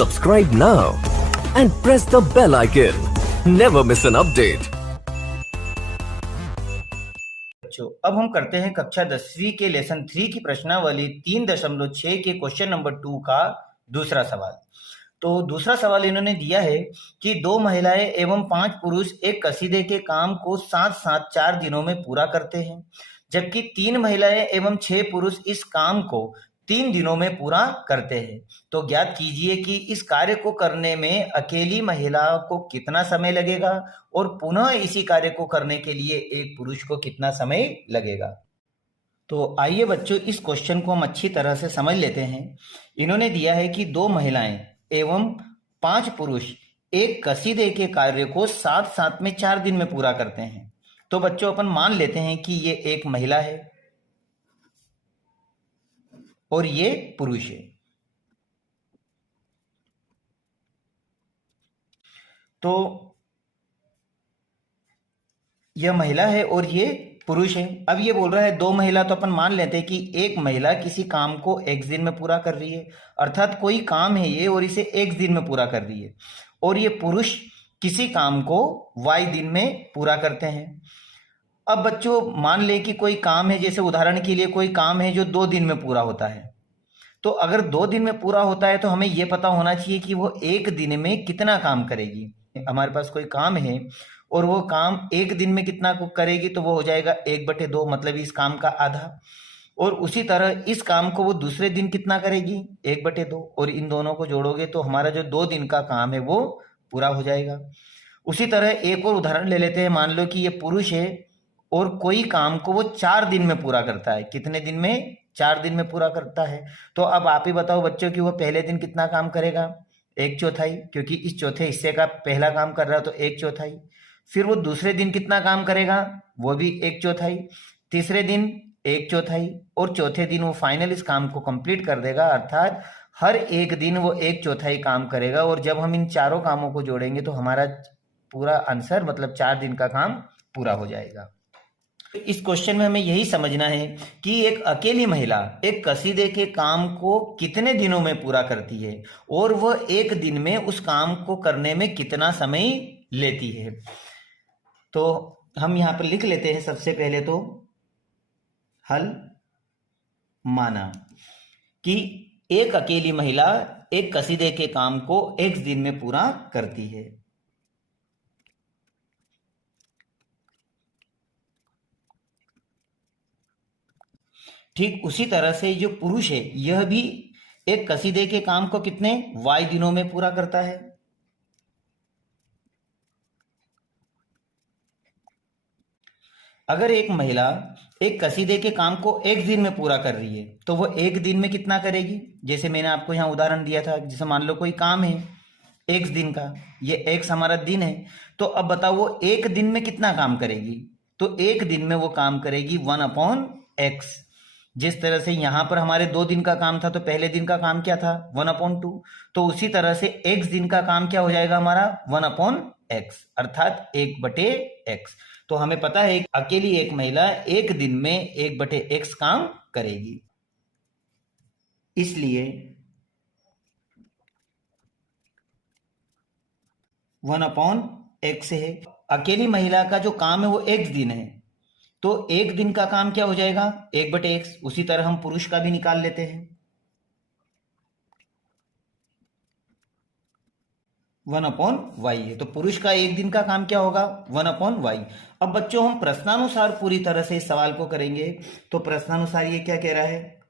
Subscribe now and press the bell icon. Never miss an update. बच्चों, अब हम करते हैं कक्षा 10वीं के लेसन 3 की प्रश्नावली 3.6 के क्वेश्चन नंबर 2 का दूसरा सवाल। तो दूसरा सवाल इन्होंने दिया है कि 2 महिलाएं एवं 5 पुरुष एक कसीदे के काम को साथ साथ 4 दिनों में पूरा करते हैं, जबकि 3 महिलाएं एवं 6 पुरुष इस काम को 3 दिनों में पूरा करते हैं। तो ज्ञात कीजिए कि इस कार्य को करने में अकेली महिला को कितना समय लगेगा और पुनः इसी कार्य को करने के लिए एक पुरुष को कितना समय लगेगा। तो आइए बच्चों, इस क्वेश्चन को हम अच्छी तरह से समझ लेते हैं। इन्होंने दिया है कि 2 महिलाएं एवं 5 पुरुष एक कसीदे के कार्य को साथ साथ में 4 दिन में पूरा करते हैं। तो बच्चों, अपन मान लेते हैं कि ये एक महिला है और ये पुरुष है। तो यह महिला है और ये पुरुष है। अब ये बोल रहा है 2 महिला, तो अपन मान लेते हैं कि एक महिला किसी काम को x दिन में पूरा कर रही है, अर्थात कोई काम है ये और इसे x दिन में पूरा कर रही है, और ये पुरुष किसी काम को y दिन में पूरा करते हैं। अब बच्चों मान ले कि कोई काम है, जैसे उदाहरण के लिए कोई काम है जो 2 दिन में पूरा होता है। तो अगर 2 दिन में पूरा होता है तो हमें यह पता होना चाहिए कि वो 1 दिन में कितना काम करेगी। हमारे पास कोई काम है और वो काम 1 दिन में कितना करेगी, तो वो हो जाएगा 1/2, मतलब इस काम का आधा। और उसी तरह इस काम को वो दूसरे दिन कितना करेगी, 1/2, और इन दोनों को जोड़ोगे तो हमारा जो 2 दिन का काम है वो पूरा हो जाएगा। उसी तरह एक और उदाहरण ले लेते हैं। मान लो कि ये पुरुष है और कोई काम को वो 4 दिन में पूरा करता है। कितने दिन में? 4 दिन में पूरा करता है। तो अब आप ही बताओ बच्चों कि वो पहले दिन कितना काम करेगा? 1/4, क्योंकि इस चौथे हिस्से का पहला काम कर रहा है तो 1/4। फिर वो दूसरे दिन कितना काम करेगा? वो भी 1/4। तीसरे दिन 1/4 और चौथे दिन वो फाइनल इस काम को कंप्लीट कर देगा, अर्थात हर एक दिन वो 1/4 काम करेगा। और जब हम इन चारों कामों को जोड़ेंगे तो हमारा पूरा आंसर मतलब 4 दिन का काम पूरा हो जाएगा। इस क्वेश्चन में हमें यही समझना है कि एक अकेली महिला एक कसीदे के काम को कितने दिनों में पूरा करती है और वह 1 दिन में उस काम को करने में कितना समय लेती है। तो हम यहां पर लिख लेते हैं। सबसे पहले तो हल माना कि एक अकेली महिला एक कसीदे के काम को 1 दिन में पूरा करती है। ठीक उसी तरह से जो पुरुष है यह भी एक कसीदे के काम को कितने y दिनों में पूरा करता है। अगर एक महिला एक कसीदे के काम को 1 दिन में पूरा कर रही है तो वो 1 दिन में कितना करेगी? जैसे मैंने आपको यहाँ उदाहरण दिया था, जैसे मान लो कोई काम है x दिन का, ये x हमारा दिन है। तो अब बताओ वो 1 दिन में कितना काम करेगी? तो 1 दिन में वो काम करेगी 1/x। जिस तरह से यहां पर हमारे 2 दिन का काम था तो पहले दिन का काम क्या था? 1/2। तो उसी तरह से x दिन का काम क्या हो जाएगा हमारा? 1/x, अर्थात 1/x। तो हमें पता है अकेली एक महिला 1 दिन में 1/x काम करेगी। इसलिए 1/x है। अकेली महिला का जो काम है वो 1 दिन है, तो 1 दिन का काम क्या हो जाएगा? 1/x। उसी तरह हम पुरुष का भी निकाल लेते हैं। 1/y है, तो पुरुष का 1 दिन का काम क्या होगा? 1/y। अब बच्चों हम प्रश्नानुसार पूरी तरह से इस सवाल को करेंगे। तो प्रश्नानुसार ये क्या कह रहा है?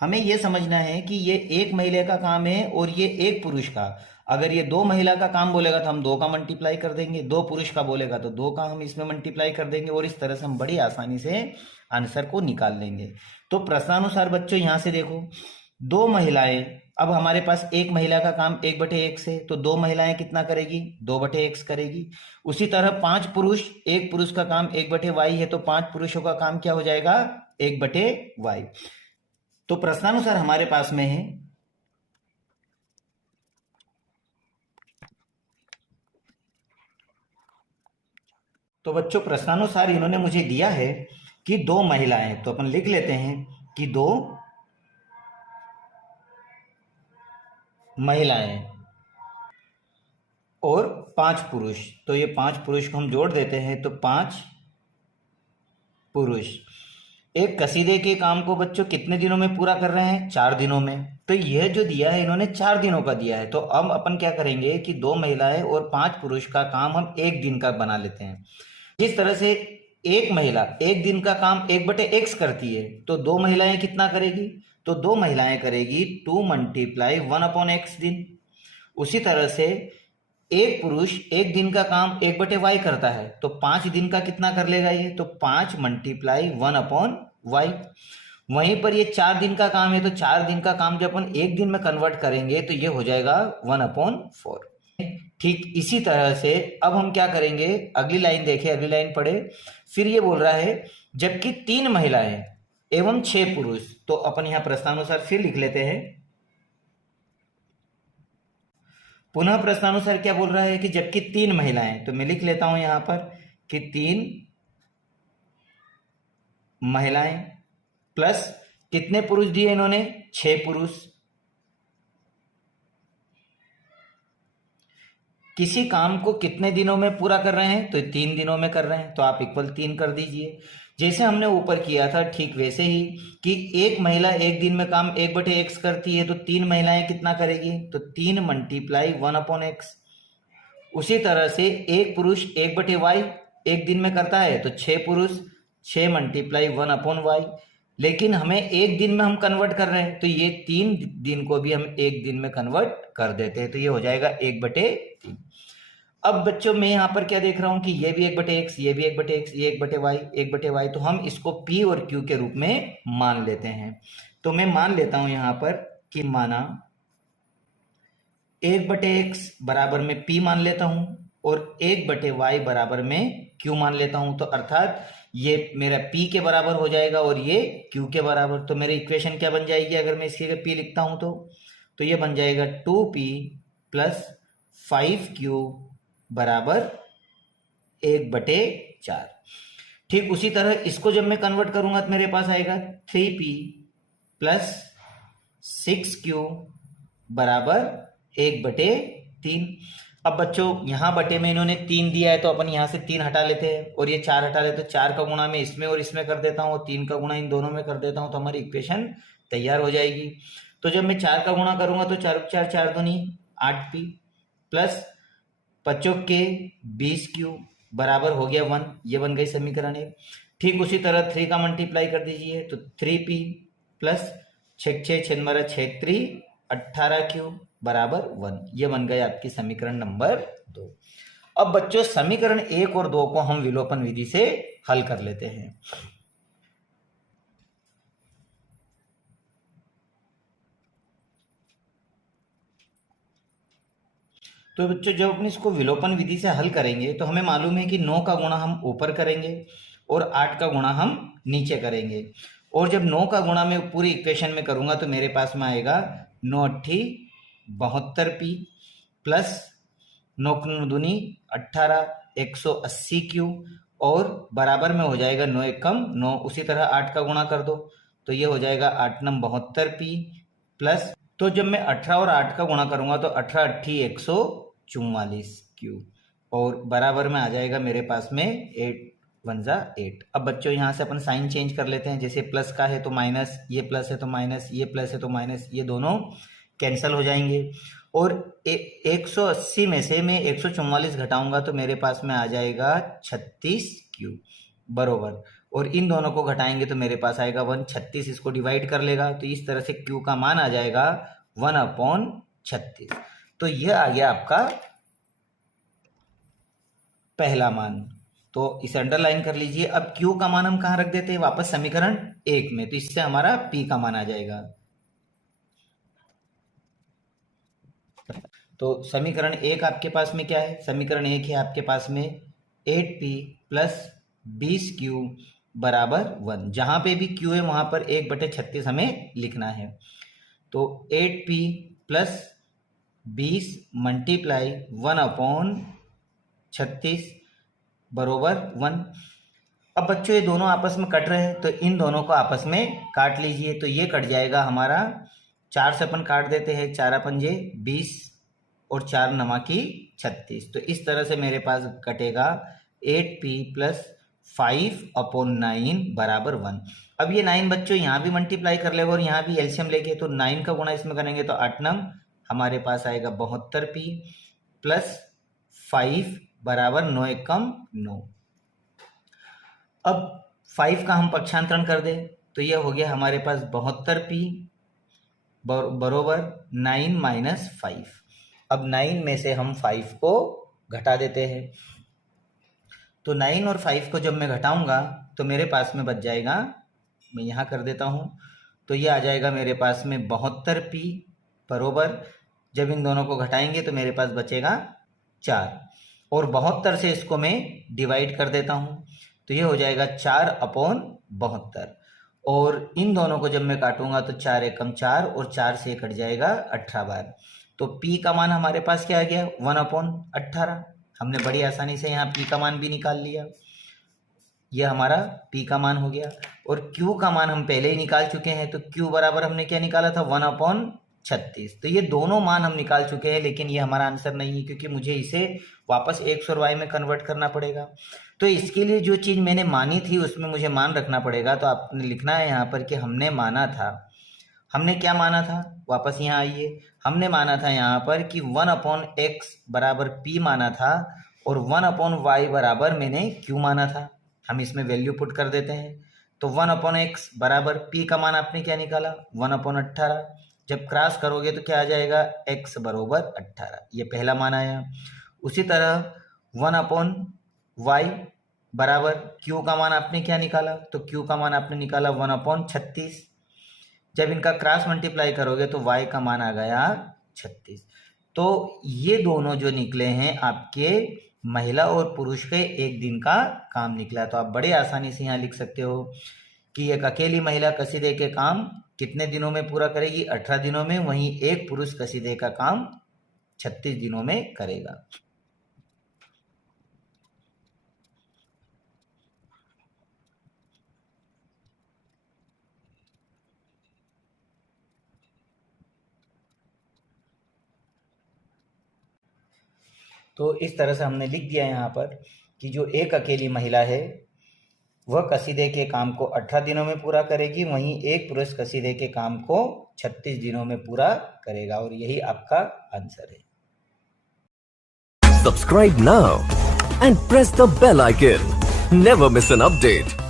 हमें यह समझना है कि ये एक महिला का काम है और ये एक पुरुष का। अगर ये 2 महिला का काम बोलेगा तो हम 2 का मल्टीप्लाई कर देंगे, 2 पुरुष का बोलेगा तो 2 का हम इसमें मल्टीप्लाई कर देंगे, और इस तरह से हम बड़ी आसानी से आंसर को निकाल लेंगे। तो प्रश्नानुसार बच्चों यहां से देखो, 2 महिलाएं, अब हमारे पास एक महिला का काम 1/x है, तो 2 महिलाएं कितना करेगी? 2/x करेगी। उसी तरह 5 पुरुष, एक पुरुष का काम 1/y है, तो 5 पुरुषों का काम क्या हो जाएगा? 1/y। तो प्रश्नानुसार हमारे पास में है तो बच्चों प्रश्नानुसार इन्होंने मुझे दिया है कि 2 महिलाएं, तो अपन लिख लेते हैं कि 2 महिलाएं और 5 पुरुष। तो ये 5 पुरुष को हम जोड़ देते हैं तो 5 पुरुष एक कसीदे के काम को बच्चों कितने दिनों में पूरा कर रहे हैं? 4 दिनों में। तो यह जो दिया है इन्होंने 4 दिनों का दिया है। तो अब अपन क्या करेंगे कि 2 महिलाएं और 5 पुरुष का काम हम 1 दिन का बना लेते हैं। जिस तरह से एक महिला 1 दिन का काम 1/x करती है, तो 2 महिलाएं कितना करेगी? तो 2 महिलाएं करेगी 2 × 1/x दिन। उसी तरह से एक पुरुष 1 दिन का काम 1/y करता है, तो 5 दिन का कितना कर लेगा ये? तो 5 × 1/y। वहीं पर ये 4 दिन का काम है, तो 4 दिन का काम जब अपन 1 दिन में कन्वर्ट करेंगे तो ये हो जाएगा 1/4। ठीक इसी तरह से अब हम क्या करेंगे, अगली लाइन देखें, अगली लाइन पढ़े। फिर ये बोल रहा है जबकि 3 महिलाएं एवं 6 पुरुष। तो अपन यहां प्रश्नानुसार फिर लिख लेते हैं। पुनः प्रश्नानुसार क्या बोल रहा है कि जबकि 3 महिलाएं, तो मैं लिख लेता हूं यहां पर कि 3 महिलाएं प्लस कितने पुरुष दिए इन्होंने? 6 पुरुष। किसी काम को कितने दिनों में पूरा कर रहे हैं? तो 3 दिनों में कर रहे हैं, तो आप इक्वल 3 कर दीजिए। जैसे हमने ऊपर किया था ठीक वैसे ही कि एक महिला 1 दिन में काम 1/x करती है, तो 3 महिलाएं कितना करेगी? तो 3 × 1/x। उसी तरह से एक पुरुष 1/y 1 दिन में करता है, तो 6 पुरुष 6 × 1/y। लेकिन हमें 1 दिन में हम कन्वर्ट कर रहे हैं, तो ये 3 दिन को भी हम 1 दिन में कन्वर्ट कर देते हैं, तो ये हो जाएगा 1/3। अब बच्चों मैं यहाँ पर क्या देख रहा हूं कि ये भी 1/x, ये भी 1/x, ये 1/y, 1/y, तो हम इसको p और q के रूप में मान लेते हैं। तो मैं मान लेता हूं यहाँ पर कि माना 1/x बराबर में p मान लेता हूं और 1/y बराबर में q मान लेता हूं। तो अर्थात ये मेरा p के बराबर हो जाएगा और ये q के बराबर। तो मेरी इक्वेशन क्या बन जाएगी अगर मैं इसकी जगह p लिखता हूं? तो ये बन जाएगा 2p + 5q बराबर 1/4। ठीक उसी तरह इसको जब मैं कन्वर्ट करूंगा तो मेरे पास आएगा 3p + 6q बराबर 1/3। अब बच्चों यहां बटे में इन्होंने 3 दिया है, तो अपन यहां से 3 हटा लेते हैं और ये 4 हटा लेते हैं। 4 का गुणा मैं इसमें और इसमें कर देता हूं और 3 का गुणा इन दोनों में कर देता हूं, तो हमारी इक्वेशन तैयार हो जाएगी। तो जब मैं 4 का गुणा करूंगा तो 4 4 4 दूनी 8p प्लस 25 के 20q बराबर हो गया 1। ये बन गई समीकरण 1। ठीक उसी तरह 3 का मल्टीप्लाई कर दीजिए, तो 3p प्लस 6 6 6 6 3 18q बराबर 1। ये बन गए आपकी समीकरण नंबर 2। अब बच्चों समीकरण 1 और 2 को हम विलोपन विधि से हल कर लेते हैं। तो बच्चों जब अपनी इसको विलोपन विधि से हल करेंगे तो हमें मालूम है कि 9 का गुणा हम ऊपर करेंगे और 8 का गुणा हम नीचे करेंगे। और जब 9 का गुणा मैं पूरी इक्वेशन में करूंगा तो मेरे पास में आएगा 9 8 72p प्लस 9 दूनी 18 180q और बराबर में हो जाएगा 9 एकम 9। उसी तरह 8 का गुणा कर दो तो ये हो जाएगा 8 9 72p प्लस, तो जब मैं 18 और 8 का गुणा करूंगा तो 18 8 144q और बराबर में आ जाएगा मेरे पास में 8 1 8। अब बच्चों यहाँ से अपन साइन चेंज कर लेते हैं। जैसे प्लस का है तो माइनस, ये प्लस है तो माइनस, ये प्लस है तो माइनस, ये दोनों कैंसिल हो जाएंगे। और 180 में से मैं 144 घटाऊंगा तो मेरे पास में आ जाएगा 36q बरोबर, और इन दोनों को घटाएंगे तो मेरे पास आएगा 1। 36 इसको डिवाइड कर लेगा तो इस तरह से q का मान आ जाएगा 1/36। तो यह आ गया आपका पहला मान। तो इसे अंडरलाइन कर लीजिए। अब q का मान हम कहां रख देते हैं? वापस समीकरण 1 में, तो इससे हमारा p का मान आ जाएगा। तो समीकरण 1 आपके पास में क्या है? समीकरण 1 है आपके पास में 8p प्लस 20q बराबर 1। जहां पे भी q है वहां पर 1/36 हमें लिखना है। तो 8p प्लस 20 मल्टीप्लाई 1/36 बरोबर 1। अब बच्चों ये दोनों आपस में कट रहे हैं तो इन दोनों को आपस में काट लीजिए, तो ये कट जाएगा हमारा 4 से अपन काट देते हैं, 4 पंजे 20 और 4 नवाकी 36। तो इस तरह से मेरे पास कटेगा 8p + 5/9 बराबर 1। अब ये 9 बच्चों यहाँ भी मल्टीप्लाई कर लेगा और यहाँ भी एलसीएम लेके, तो 9 का गुणा इसमें करेंगे तो 8 नम हमारे पास आएगा 72p + 5 बराबर 9 एकम 9। अब 5 का हम पक्षांतरण कर दे तो ये हो गया हमारे पास 72p बरोबर 9 - 5। अब 9 में से हम 5 को घटा देते हैं, तो 9 और 5 को जब मैं घटाऊंगा तो मेरे पास में बच जाएगा, मैं यहाँ कर देता हूँ, तो ये आ जाएगा मेरे पास में 72p बरोबर, जब इन दोनों को घटाएंगे तो मेरे पास बचेगा 4, और 72 से इसको मैं डिवाइड कर देता हूँ तो ये हो जाएगा 4/72, और इन दोनों को जब मैं काटूंगा तो 4 एकम 4 और 4 से कट जाएगा 18 बार। तो p का मान हमारे पास क्या आ गया 1/18। हमने बड़ी आसानी से यहाँ p का मान भी निकाल लिया, यह हमारा p का मान हो गया। और q का मान हम पहले ही निकाल चुके हैं, तो q बराबर हमने क्या निकाला था 1/36। तो ये दोनों मान हम निकाल चुके हैं, लेकिन ये हमारा आंसर नहीं है क्योंकि मुझे इसे वापस x और y में कन्वर्ट करना पड़ेगा। तो इसके लिए जो चीज़ मैंने मानी थी उसमें मुझे मान रखना पड़ेगा। तो आपने लिखना है यहाँ पर कि हमने माना था, हमने क्या माना था, वापस यहाँ आइए, हमने माना था यहाँ पर कि 1/x बराबर p माना था और 1/y बराबर मैंने q माना था। हम इसमें वैल्यू पुट कर देते हैं, तो 1/x बराबर p का मान आपने क्या निकाला 1/18। जब क्रॉस करोगे तो क्या आ जाएगा x बराबर 18, ये पहला मान आया। उसी तरह 1/y बराबर q का मान आपने क्या निकाला, तो q का मान आपने निकाला 1/36। जब इनका क्रॉस मल्टीप्लाई करोगे तो y का मान आ गया 36। तो ये दोनों जो निकले हैं आपके महिला और पुरुष के एक दिन का काम निकला। तो आप बड़े आसानी से यहाँ लिख सकते हो कि एक अकेली महिला कसीदे के काम कितने दिनों में पूरा करेगी 18 दिनों में, वहीं एक पुरुष कसीदे का काम 36 दिनों में करेगा। तो इस तरह से हमने लिख दिया यहाँ पर कि जो एक अकेली महिला है वह कसीदे के काम को 18 दिनों में पूरा करेगी, वहीं एक पुरुष कसीदे के काम को 36 दिनों में पूरा करेगा, और यही आपका आंसर है। Subscribe now and press the bell icon. Never miss an update.